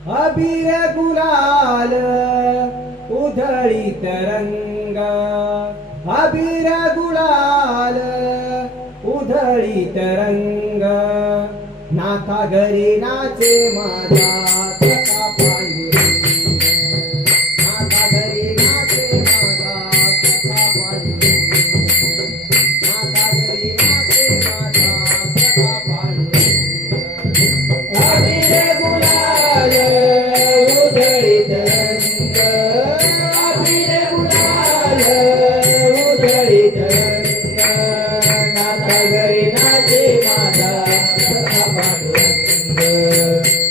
अबीर गुलाल उधळीत रंग, अबीर गुलाल उधळीत रंग, नाथा घरी नाचे माझा सखा पांडुरंग, नाथा घरी नाचे माझा सखा पांडुरंग, नाथा घरी नाचे माझा सखा पांडुरंग. अबीर गुलाल उधळीत रंग, अबीर गुलाल उधळीत रंग, नाथा घरी नाचे माझा सखा पांडुरंग,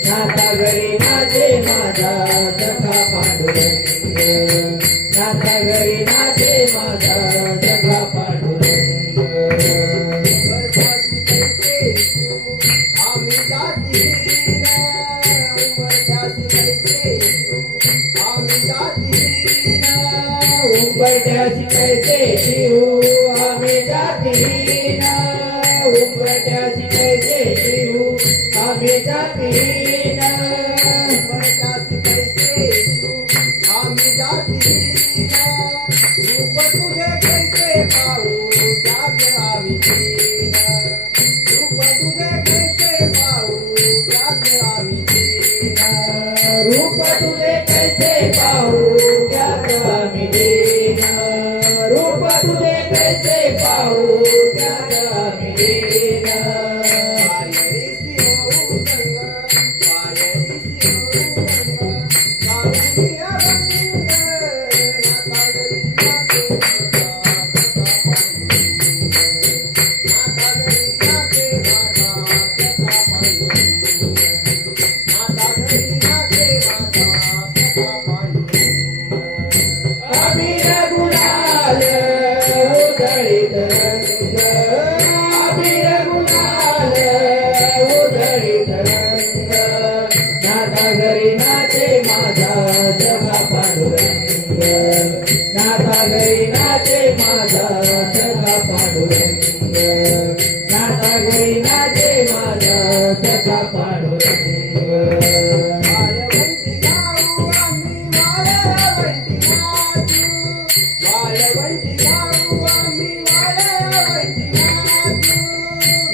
नाथा घरी नाचे माझा सखा पांडुरंग, नाथा घरी नाचे माझा सखा पांडुरंग. आम्ही जातीहीन, उंबरठ्यासी कैसे आम्ही जातीहीन, उंबरठ्यासी कैसे शिवू आम्ही जातीहीन, उंबरठ्यासी कैसे शिवू आम्ही जातीहीन, उंबरठ्यासी कैसे शिवू आम्ही जातीहीन, रूप तुझे कैसे पाहू त्यात आम्ही दीन, रूप तुझे कैसे पाहू त्यात आम्ही दीन, रूप तुझे कैसे पाहू त्यात आम्ही दीन, रूप तुझे कैसे पाहू त्यात आम्ही दीन. वायरीसी होऊ संग, वायरीसी होऊ संग, गाऊनी अभंग, नाथा घरी नाचे माझा सखा पांडुरंग, नाथा घरी नाचे माझा सखा पांडुरंग, नाथा घरी नाचे माझा सखा पांडुरंग. अबीर गुलाल उधळीत रंग, अबीर गुलाल उधळीत रंग, नाथा घरी नाचे माझा सखा पांडुरंग, नाथा घरी नाचे माझा सखा पांडुरंग, नाथा घरी नाचे माझा सखा पांडुरंग. वाळवंटी गाऊ आम्ही वाळवंटी नाचू, वाळवंटी गाऊ आम्ही वाळवंटी नाचू,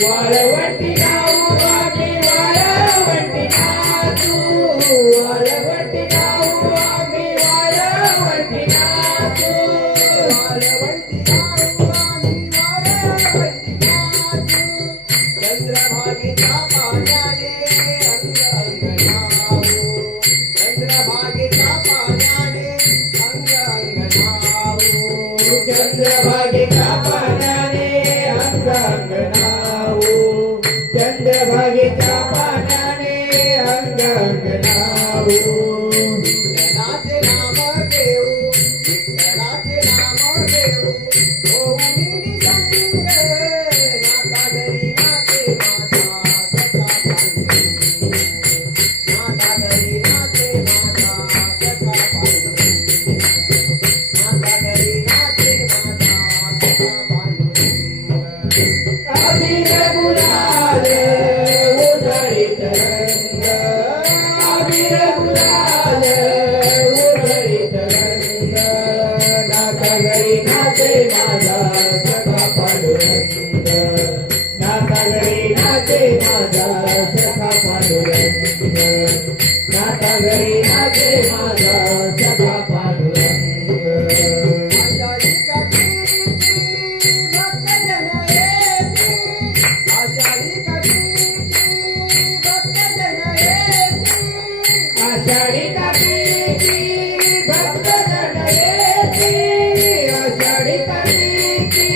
वाळवंटी गाऊ आम्ही वाळवंटी नाचू, वाळवंटी गाऊ आम्ही वाळवंटी नाचू, वाळवंटी गाऊ आम्ही वाळवंटी नाचू, चंद्रभागेच्या पाण्याने अंग अंग न्हावू, चंद्रभागेच्या पाण्याने अंग अंग न्हावू, चंद्रभागेच्या पाण्याने अंग अंग न्हावू, चंद्रभागेच्या पाण्याने अंग अंग न्हावू. विठ्ठलाचे नाम घेऊ, विठ्ठलाचे नाम घेऊ, होऊन निसंग, नाथा घरी नाचे माझा सखा पांडुरंग, नाथा घरी नाचे माझा सखा पांडुरंग, नाथा घरी नाचे माझा सखा पांडुरंग. अबीर गुलाल उधळीत रंग, अबीर गुलाल उधळीत रंग, नाथा घरी नाचे माझा सखा पांडुरंग, नाथा घरी नाचे माझा सखा पांडुरंग, नाथा घरी नाचे माझा सखा पांडुरंग. आषाढी काठीची भक्तजन येती, आषाढी काठीची भक्तजन येती, आषाढी काठीची भक्तजन येती, आषाढी काठीची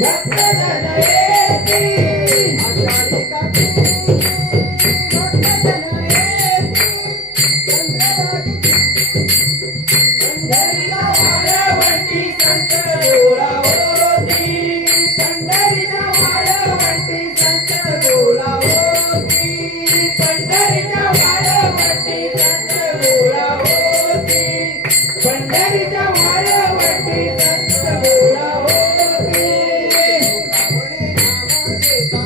भक्तजन येती, आषाढी काठीची भक्तजन येती, चंद्रभागेची पंढरीला वाळवंटी संत गोळावती, पंढरीला वाळवंटी संत गोळावती, पंढरीला वाळवंटी संत गोळावती, पंढरीला वाळवंटी संत गोळावती. लोकामने नाम देता,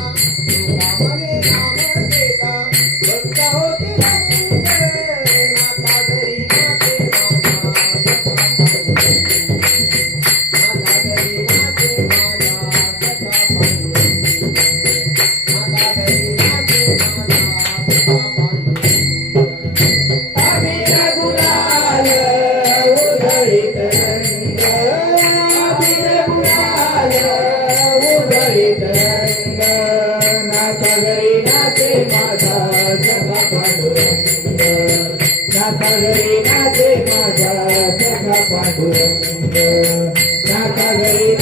लोकामने नाम देता, भक्त होती रंग, घरी नाचे माझा सखा पांडुरंग नाथा घरी